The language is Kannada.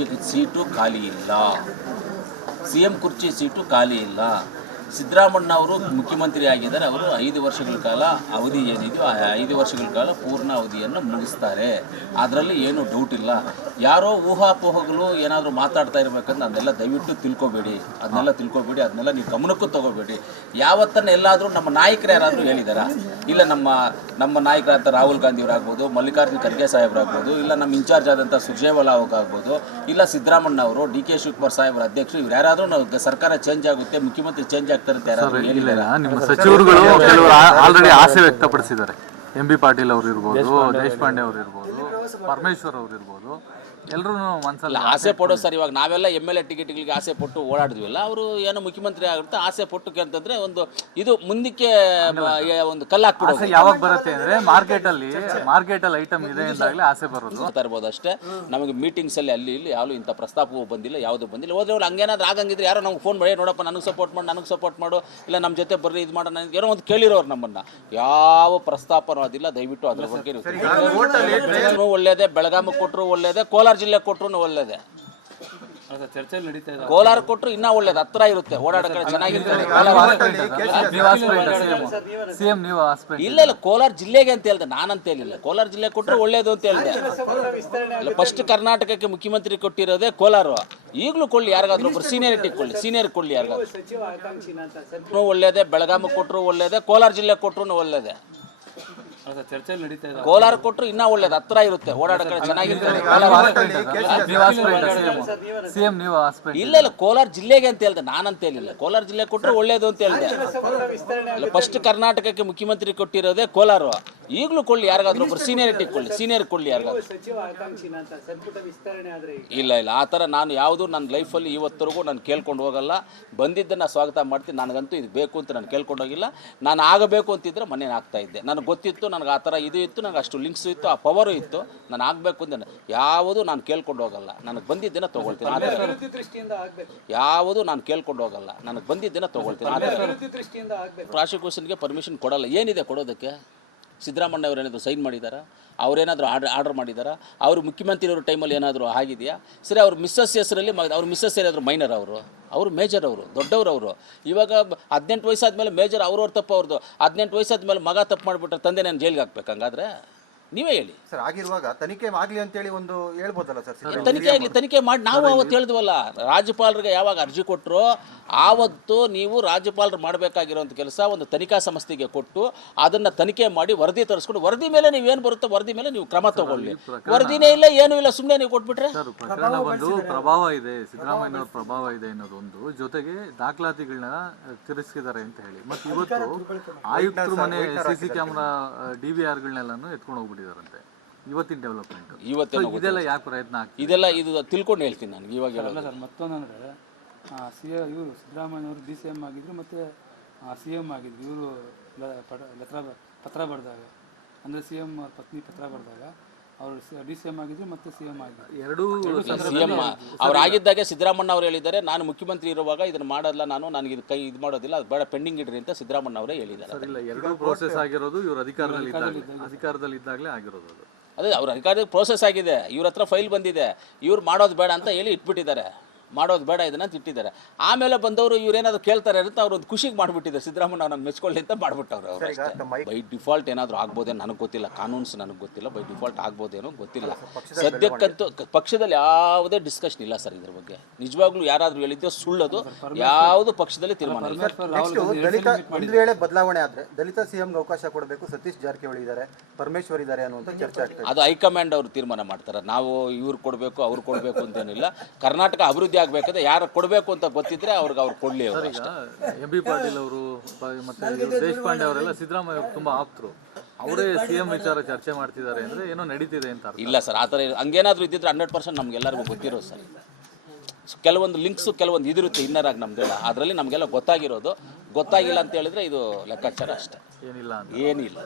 ಕುರ್ಚಿ ಸೀಟು ಖಾಲಿ ಇಲ್ಲ. ಸಿ ಎಂ ಕುರ್ಚಿ ಸೀಟು ಖಾಲಿ ಇಲ್ಲ. ಸಿದ್ದರಾಮಣ್ಣ ಅವರು ಮುಖ್ಯಮಂತ್ರಿ ಆಗಿದ್ದಾರೆ ಅವರು ಐದು ವರ್ಷಗಳ ಕಾಲ ಅವಧಿ ಏನಿದೆಯೋ ಆ ಐದು ವರ್ಷಗಳ ಕಾಲ ಪೂರ್ಣ ಅವಧಿಯನ್ನು ಮುಗಿಸ್ತಾರೆ. ಅದರಲ್ಲಿ ಏನು ಡೌಟ್ ಇಲ್ಲ. ಯಾರೋ ಊಹಾಪೋಹಗಳು ಏನಾದರೂ ಮಾತಾಡ್ತಾ ಇರಬೇಕಂದ್ರೆ ಅದನ್ನೆಲ್ಲ ದಯವಿಟ್ಟು ತಿಳ್ಕೊಬೇಡಿ. ಅದನ್ನೆಲ್ಲ ತಿಳ್ಕೊಬೇಡಿ. ಅದನ್ನೆಲ್ಲ ನೀವು ಗಮನಕ್ಕೂ ತಗೋಬೇಡಿ. ಯಾವತ್ತನ್ನ ಎಲ್ಲಾದರೂ ನಮ್ಮ ನಾಯಕರು ಯಾರಾದರೂ ಹೇಳಿದಾರಾ? ಇಲ್ಲ ನಮ್ಮ ನಮ್ಮ ನಾಯಕರಾದ ರಾಹುಲ್ ಗಾಂಧಿ ಅವರಾಗ್ಬೋದು ಮಲ್ಲಿಕಾರ್ಜುನ ಖರ್ಗೆ ಸಾಹೇಬ್ರಾಗ್ಬೋದು, ಇಲ್ಲ ನಮ್ಮ ಇನ್ಚಾರ್ಜ್ ಆದಂಥ ಸುರ್ಜೇವಾಲಾ ಆಗ್ಬೋದು ಇಲ್ಲ ಸಿದ್ದರಾಮಣ್ಣ ಅವರು ಡಿ ಕೆ ಶಿವಕುಮಾರ್ ಸಾಹೇಬರ ಅಧ್ಯಕ್ಷರು, ಇವ್ರು ಯಾರಾದರೂ ಸರ್ಕಾರ ಚೇಂಜ್ ಆಗುತ್ತೆ, ಮುಖ್ಯಮಂತ್ರಿ ಚೇಂಜ್ ಆಗ್ತಾರೆ ಹೇಳಿಲ್ಲ ನಿಮ್ಮ ಸಚಿವರುಗಳು ಕೆಲವರು ಆಲ್ರೆಡಿ ಆಸೆ ವ್ಯಕ್ತಪಡಿಸಿದ್ದಾರೆ. ಎಂ ಬಿ ಪಾಟೀಲ್ ಅವರು ಇರ್ಬೋದು ದೇಶಪಾಂಡೆ ಅವರು ಇರ್ಬೋದು. ಪರಮೇಶ್ವರ್ ಅವ್ರು ಇರ್ಬೋದು. ಎಲ್ಲರೂ ಮನಸ್ಸಲ್ಲಿ ಆಸೆ ಪಡೋ ಸರ್ ಇವಾಗ ನಾವೆಲ್ಲ ಎಂ ಎಲ್ ಎ ಟಿಕೆಟ್ಗಳಿಗೆ ಆಸೆ ಪಟ್ಟು ಓಡಾಡಿದ್ವಿಲ್ಲ ಅವರು ಏನೋ ಮುಖ್ಯಮಂತ್ರಿ ಆಗುತ್ತೆ ಆಸೆ ಪಟ್ಟು ಅಂತಂದ್ರೆ ಒಂದು ಇದು ಮುಂದಕ್ಕೆ ಒಂದು ಕಲ್ಲು ಹಾಕ್ಬಿಡೋದು. ಯಾವಾಗ ಬರುತ್ತೆ ಅಂದ್ರೆ ಮಾರ್ಕೆಟ್ ಅಲ್ಲಿ ಮಾರ್ಕೆಟ್ ಅಲ್ಲಿ ಐಟಮ್ ಇದೆ ಅಂದಾಗಲೇ ಆಸೆ ಬರೋದು. ತರ್ಬೋದು ಅಷ್ಟೇ. ನಮಗೆ ಮೀಟಿಂಗ್ಸ್ ಅಲ್ಲಿ ಅಲ್ಲಿ ಇಲ್ಲಿ ಯಾರು ಇಂಥ ಪ್ರಸ್ತಾಪವೂ ಬಂದಿಲ್ಲ ಯಾವುದು ಬಂದಿಲ್ಲ. ಹೋದ್ರೆ ಅವ್ರು ಹಂಗೇನಾದ್ರು ಆಗಂಗಿದ್ರೆ ಯಾರೋ ನಮ್ಗೆ ಫೋನ್ ಮಾಡಿ ನೋಡಪ್ಪ ನನಗೆ ಸಪೋರ್ಟ್ ಮಾಡಿ ನನಗೆ ಸಪೋರ್ಟ್ ಮಾಡು ಇಲ್ಲ ನಮ್ಮ ಜೊತೆ ಬರ್ರಿ ಇದು ಮಾಡೋಣ ಏನೋ ಒಂದು ಕೇಳಿರೋರು ನಮ್ಮನ್ನ. ಯಾವ ಪ್ರಸ್ತಾಪನೂ ಅದಿಲ್ಲ ದಯವಿಟ್ಟು ಅದ್ರ ಬಗ್ಗೆ ನೀವು ಒಳ್ಳೇದೇ ಬೆಳಗಾಮಕ್ಕೆ ಕೊಟ್ಟರು ಒಳ್ಳೇದೇ ಕೋಲಾರ ಜಿಲ್ಲೆ ಕೊಟ್ಟರು ಒಳ್ಳೇದೇ. ಚರ್ಚೆ ನಡೀತಾ ಇದೆ. ಕೋಲಾರ ಕೊಟ್ಟರು ಇನ್ನೂ ಒಳ್ಳೇದು ಹತ್ರ ಇರುತ್ತೆ ಓಡಾಡಕ್ಕೆ ಚೆನ್ನಾಗಿರುತ್ತೆ. ಚೆನ್ನಾಗಿರ್ತದೆ ಇಲ್ಲ ಇಲ್ಲ ಕೋಲಾರ ಜಿಲ್ಲೆಗೆ ಅಂತ ಹೇಳ್ದೆ ನಾನಂತ ಹೇಳಿಲ್ಲ. ಕೋಲಾರ ಜಿಲ್ಲೆ ಕೊಟ್ಟರು ಒಳ್ಳೇದು ಅಂತ ಹೇಳಿದೆ. ಫಸ್ಟ್ ಕರ್ನಾಟಕಕ್ಕೆ ಮುಖ್ಯಮಂತ್ರಿ ಕೊಟ್ಟಿರೋದೇ ಕೋಲಾರ. ಈಗಲೂ ಕೊಳ್ಳಿ ಯಾರಿಗಾದ್ರೂ ಒಬ್ರು ಸೀನಿಯರಿಟಿ ಕೊಳ್ಳಿ ಸೀನಿಯರ್ ಕೊಳ್ಳಿ ಯಾರಿಗಾದ್ರೂ. ಒಳ್ಳೇದೇ ಬೆಳಗಾಮಕ್ಕೆ ಕೊಟ್ಟರು ಒಳ್ಳೇದೇ ಕೋಲಾರ ಜಿಲ್ಲೆ ಕೊಟ್ಟರು ಒಳ್ಳೇದೇ ಅಲ್ಲ ಚರ್ಚೆ ನಡೀತಾ ಇದೆ ಕೋಲಾರ ಕೊಟ್ಟರು ಇನ್ನೂ ಒಳ್ಳೇದು. ಹತ್ರ ಇರುತ್ತೆ. ಓಡಾಡಕ್ಕೆ ಚೆನ್ನಾಗಿರ್ತದೆ ನೀವು ಇಲ್ಲ ಇಲ್ಲ. ಕೋಲಾರ ಜಿಲ್ಲೆಗೆ ಅಂತ ಹೇಳ್ದೆ. ನಾನಂತ ಹೇಳಿಲ್ಲ. ಕೋಲಾರ ಜಿಲ್ಲೆ ಕೊಟ್ಟರು ಒಳ್ಳೇದು ಅಂತ ಹೇಳಿದೆ. ಫಸ್ಟ್ ಕರ್ನಾಟಕಕ್ಕೆ ಮುಖ್ಯಮಂತ್ರಿ ಕೊಟ್ಟಿರೋದೇ ಕೋಲಾರ. ಈಗಲೂ ಕೊಳ್ಳಿ ಯಾರಿಗಾದ್ರೂ ಒಬ್ರು ಸೀನಿಯರಿಟಿ ಕೊಳ್ಳಿ ಸೀನಿಯರ್ ಕೊಳ್ಳಿ ಯಾರಿಗಾದ್ರೂ. ಇಲ್ಲ ಇಲ್ಲ. ಆ ಥರ ನಾನು ಯಾವುದು ನನ್ನ ಲೈಫಲ್ಲಿ ಇವತ್ತರೆಗೂ ನಾನು ಕೇಳ್ಕೊಂಡು ಹೋಗಲ್ಲ. ಬಂದಿದ್ದನ್ನು ಸ್ವಾಗತ ಮಾಡ್ತೀನಿ. ನನಗಂತೂ ಇದು ಬೇಕು ಅಂತ ನಾನು ಕೇಳ್ಕೊಂಡು ಹೋಗಿಲ್ಲ. ನಾನು ಆಗಬೇಕು ಅಂತಿದ್ರೆ ಮನೆ ಆಗ್ತಾ ಇದ್ದೆ. ನನಗೆ ಗೊತ್ತಿತ್ತು ನನಗೆ ಆ ಥರ ಇದು ಇತ್ತು ನನಗೆ ಅಷ್ಟು ಲಿಂಕ್ಸ್ ಇತ್ತು ಆ ಪವರು ಇತ್ತು ನಾನು ಆಗಬೇಕು ಅಂತ ಯಾವುದು ನಾನು ಕೇಳ್ಕೊಂಡು ಹೋಗಲ್ಲ. ನನಗೆ ಬಂದಿದ್ದಿನ ತೊಗೊಳ್ತೀನಿ. ಆ ಥರ ದೃಷ್ಟಿಯಿಂದ ಆಗ್ಬೇಕು. ಯಾವುದು ನಾನು ಕೇಳ್ಕೊಂಡು ಹೋಗಲ್ಲ. ನನಗೆ ಬಂದಿದ್ದಿನ ತೊಗೊಳ್ತೀನಿ. ಆ ಥರ ಪ್ರಾಸಿಕ್ಯೂಷನ್ಗೆ ಪರ್ಮಿಷನ್ ಕೊಡಲ್ಲ. ಏನಿದೆ ಕೊಡೋದಕ್ಕೆ? ಸಿದ್ದರಾಮಯ್ಯ ಅವ್ರು ಏನಿದ್ರು ಸೈನ್ ಮಾಡಿದ್ದಾರಾ? ಅವ್ರೇನಾದರೂ ಆರ್ಡರ್ ಆರ್ಡರ್ ಮಾಡಿದ್ದಾರಾ ಅವರು ಮುಖ್ಯಮಂತ್ರಿ ಇರೋ ಟೈಮಲ್ಲಿ ಏನಾದರೂ ಆಗಿದೆಯಾ? ಸರಿ ಅವ್ರ ಮಿಸ್ಸಸ್ ಹೆಸರಲ್ಲಿ ಮ ಅವ್ರ ಮಿಸ್ಸಸ್ ಏನಾದರೂ ಮೈನರ್ ಅವರು? ಅವರು ಮೇಜರ್ ಅವರು ದೊಡ್ಡವರು ಅವರು. ಇವಾಗ ಹದಿನೆಂಟು ವಯಸ್ಸಾದ್ಮೇಲೆ ಮೇಜರ್ ಅವ್ರವ್ರ ತಪ್ಪು ಅವ್ರದ್ದು ಹದಿನೆಂಟು ವಯಸ್ಸಾದ್ಮೇಲೆ ಮಗ ತಪ್ಪು ಮಾಡಿಬಿಟ್ರೆ ತಂದೆ ನಾನು ಜೈಲಿಗೆ ಹಾಕ್ಬೇಕು ಹಂಗಾದ್ರೆ? ನೀವೇ ಹೇಳಿ. ಸರ್ ಆಗಿರುವಾಗ ತನಿಖೆ ಆಗಲಿ ಅಂತೇಳಿ ಒಂದು ಹೇಳ್ಬೋದಲ್ಲ ಸರ್? ತನಿಖೆ ಆಗಲಿ ತನಿಖೆ ಮಾಡಿ ನಾವು ಅವತ್ತು ಹೇಳಿದ್ವಲ್ಲ ರಾಜ್ಯಪಾಲರಿಗೆ ಯಾವಾಗ ಅರ್ಜಿ ಕೊಟ್ಟರು ಆವತ್ತು ನೀವು ರಾಜ್ಯಪಾಲರು ಮಾಡಬೇಕಾಗಿರೋಂಥ ಕೆಲಸ ಒಂದು ತನಿಖಾ ಸಂಸ್ಥೆಗೆ ಕೊಟ್ಟು ಅದನ್ನು ತನಿಖೆ ಮಾಡಿ ವರದಿ ತರಿಸ್ಕೊಂಡು ವರದಿ ಮೇಲೆ ನೀವು ಏನು ಬರುತ್ತೋ ವರದಿ ಮೇಲೆ ನೀವು ಕ್ರಮ ತಗೊಳ್ಳಿ. ವರದಿನೇ ಇಲ್ಲ ಏನೂ ಇಲ್ಲ ಸುಮ್ಮನೆ ನೀವು ಕೊಟ್ಬಿಟ್ರೆ. ಪ್ರಕರಣ ಪ್ರಭಾವ ಇದೆ ಸಿದ್ದರಾಮಯ್ಯನವ್ರ ಪ್ರಭಾವ ಇದೆ ಅನ್ನೋದೊಂದು ಜೊತೆಗೆ ದಾಖಲಾತಿಗಳನ್ನ ತಿರಸ್ಕಿದ್ದಾರೆ ಅಂತ ಹೇಳಿ. ಮತ್ತೆ ಇವತ್ತು ಆಯುಕ್ತರು ಮನೆ C C camera D V ಆರ್ಗಳನ್ನೆಲ್ಲನೂ ಎತ್ಕೊಂಡು ಹೋಗ್ಬಿಟ್ಟಿದಾರಂತೆ. ಇವತ್ತಿನ ಡೆವಲಪ್ಮೆಂಟ್ ಇವತ್ತೆಲ್ಲ ಇದೆಲ್ಲ ಯಾಕೆ ಪ್ರಯತ್ನ ಆಗ್ತಿದೆ? ಇದೆಲ್ಲ ಇದು ತಿಳ್ಕೊಂಡು ಹೇಳ್ತೀನಿ ನನಗೆ ಇವಾಗ ಮತ್ತೊಂದಂದ್ರೆ ಸಿ ಇವರು ಸಿದ್ದರಾಮಯ್ಯನವರು ಡಿ ಸಿ ಎಂ ಆಗಿದ್ದರು ಮತ್ತು ಸಿ ಎಂ ಆಗಿದ್ರು. ಇವರು ಲೆತ್ರ ಪತ್ರ ಬರೆದಾಗ ಅಂದರೆ ಸಿ ಎಂ ಅವ್ರ ಪತ್ನಿ ಪತ್ರ ಬರೆದಾಗ ಅವರು ಡಿ ಸಿ ಎಂ ಆಗಿದ್ರು ಮತ್ತು ಸಿ ಎಂ ಆಗಿದ್ರು. ಎರಡೂ ಸಿ ಎಂ ಅವ್ರಾಗಿದ್ದಾಗೆ ಸಿದ್ದರಾಮಣ್ಣ ಅವರು ಹೇಳಿದ್ದಾರೆ ನಾನು ಮುಖ್ಯಮಂತ್ರಿ ಇರುವಾಗ ಇದನ್ನು ಮಾಡಲ್ಲ ನಾನು ನನಗೆ ಇದು ಕೈ ಇದು ಮಾಡೋದಿಲ್ಲ ಅದು ಬೇಡ ಪೆಂಡಿಂಗ್ ಇಡ್ರಿ ಅಂತ ಸಿದ್ದರಾಮಣ್ಣ ಅವರೇ ಹೇಳಿದ್ದಾರೆ. ಇಲ್ಲ ಎರಡೂ ಪ್ರೋಸೆಸ್ ಆಗಿರೋದು ಇವರು ಅಧಿಕಾರದಲ್ಲಿ ಅಧಿಕಾರದಲ್ಲಿದ್ದಾಗಲೇ ಅಧಿಕಾರದಲ್ಲಿ ಇದ್ದಾಗಲೇ ಆಗಿರೋದು ಅದು. ಅದೇ ಅವ್ರ ಅಧಿಕಾರದ ಪ್ರೋಸೆಸ್ ಆಗಿದೆ ಇವ್ರ ಹತ್ರ ಫೈಲ್ ಬಂದಿದೆ ಇವ್ರು ಮಾಡೋದು ಬೇಡ ಅಂತ ಹೇಳಿ ಇಟ್ಬಿಟ್ಟಿದ್ದಾರೆ. ಮಾಡೋದು ಬೇಡ ಇದನ್ನ ತಿಟ್ಟಿದ್ದಾರೆ. ಇಟ್ಟಿದ್ದಾರೆ ಆಮೇಲೆ ಬಂದವರು ಇವ್ರೇನಾದ್ರು ಕೇಳ್ತಾರೆ ಅಂತ ಅವ್ರು ಒಂದು ಖುಷಿಗೆ ಮಾಡಿಬಿಟ್ಟಿದ್ದಾರೆ. ಸಿದ್ದರಾಮಣ್ಣ ಅವ್ರನ್ನ ಮೆಚ್ಕೊಳ್ಳಿ ಅಂತ ಮಾಡ್ಬಿಟ್ಟವ್ರು ಬೈ ಡಿಫಾಲ್ಟ್ ಏನಾದರೂ ಆಗ್ಬೋದೇನು ನನಗೆ ಗೊತ್ತಿಲ್ಲ ಕಾನೂನ್ಸ್ ನನಗೆ ಗೊತ್ತಿಲ್ಲ ಬೈ ಡಿಫಾಲ್ಟ್ ಆಗ್ಬೋದೇನೋ ಗೊತ್ತಿಲ್ಲ. ಸದ್ಯಕ್ಕಂತೂ ಪಕ್ಷದಲ್ಲಿ ಯಾವುದೇ ಡಿಸ್ಕಷನ್ ಇಲ್ಲ ಸರ್ ಇದ್ರ ಬಗ್ಗೆ. ನಿಜವಾಗ್ಲೂ ಯಾರಾದರೂ ಹೇಳಿದ್ದೆ ಸುಳ್ಳದು ಯಾವುದು ಪಕ್ಷದಲ್ಲಿ ತೀರ್ಮಾನ ಇಲ್ಲ. ಒಂದು ವೇಳೆ ಬದಲಾವಣೆ ಆದ್ರೆ ದಲಿತ ಸಿಎಂಗೆ ಅವಕಾಶ ಕೊಡಬೇಕು ಸತೀಶ್ ಜಾರಕಿಹೊಳಿ ಇದ್ದಾರೆ ಪರಮೇಶ್ವರ್ ಇದ್ದಾರೆ ಅನ್ನುವಂಥ ಚರ್ಚೆ ಆಗ್ತದೆ ಅದು ಹೈಕಮಾಂಡ್ ಅವರು ತೀರ್ಮಾನ ಮಾಡ್ತಾರೆ. ನಾವು ಇವ್ರು ಕೊಡಬೇಕು ಅವ್ರು ಕೊಡಬೇಕು ಅಂತೇನಿಲ್ಲ. ಕರ್ನಾಟಕ ಅಭಿವೃದ್ಧಿ ಆಗಬೇಕಾದ್ರೆ ಯಾರು ಕೊಡಬೇಕು ಅಂತ ಗೊತ್ತಿದ್ರೆ ಅವ್ರಿಗೆ ಅವ್ರು ಕೊಡಲಿ ಅವರು ಈಗ ಎಂ ಬಿ ಪಾಟೀಲ್ ಅವರು ಮತ್ತೆ ಇವ್ರು ದೇಶಪಾಂಡೆ ಅವರೆಲ್ಲ ಸಿದ್ದರಾಮಯ್ಯ ಅವ್ರು ತುಂಬಾ ಆಪ್ತರು. ಅವರೇ ಸಿಎಂ ವಿಚಾರ ಚರ್ಚೆ ಮಾಡ್ತಿದ್ದಾರೆ ಅಂದ್ರೆ ಏನೋ ನಡೀತಿದೆ ಅಂತ ಅರ್ಥ. ಇಲ್ಲ ಸರ್ ಆ ಥರ ಹಂಗೇನಾದರೂ ಇದ್ದಿದ್ರೆ ಹಂಡ್ರೆಡ್ ಪರ್ಸೆಂಟ್ ನಮ್ಗೆಲ್ಲರಿಗೂ ಗೊತ್ತಿರೋದು ಸರ್ ಕೆಲವೊಂದು ಲಿಂಕ್ಸು ಕೆಲವೊಂದು ಇದಿರುತ್ತೆ ಇನ್ನರ್ ಆಗಿ ನಮ್ದೆಲ್ಲ. ಅದರಲ್ಲಿ ನಮಗೆಲ್ಲ ಗೊತ್ತಾಗಿರೋದು. ಗೊತ್ತಾಗಿಲ್ಲ ಅಂತ ಹೇಳಿದ್ರೆ ಇದು ಲೆಕ್ಕಾಚಾರ ಅಷ್ಟೇ. ಏನಿಲ್ಲ ಅಂತ. ಏನಿಲ್ಲ.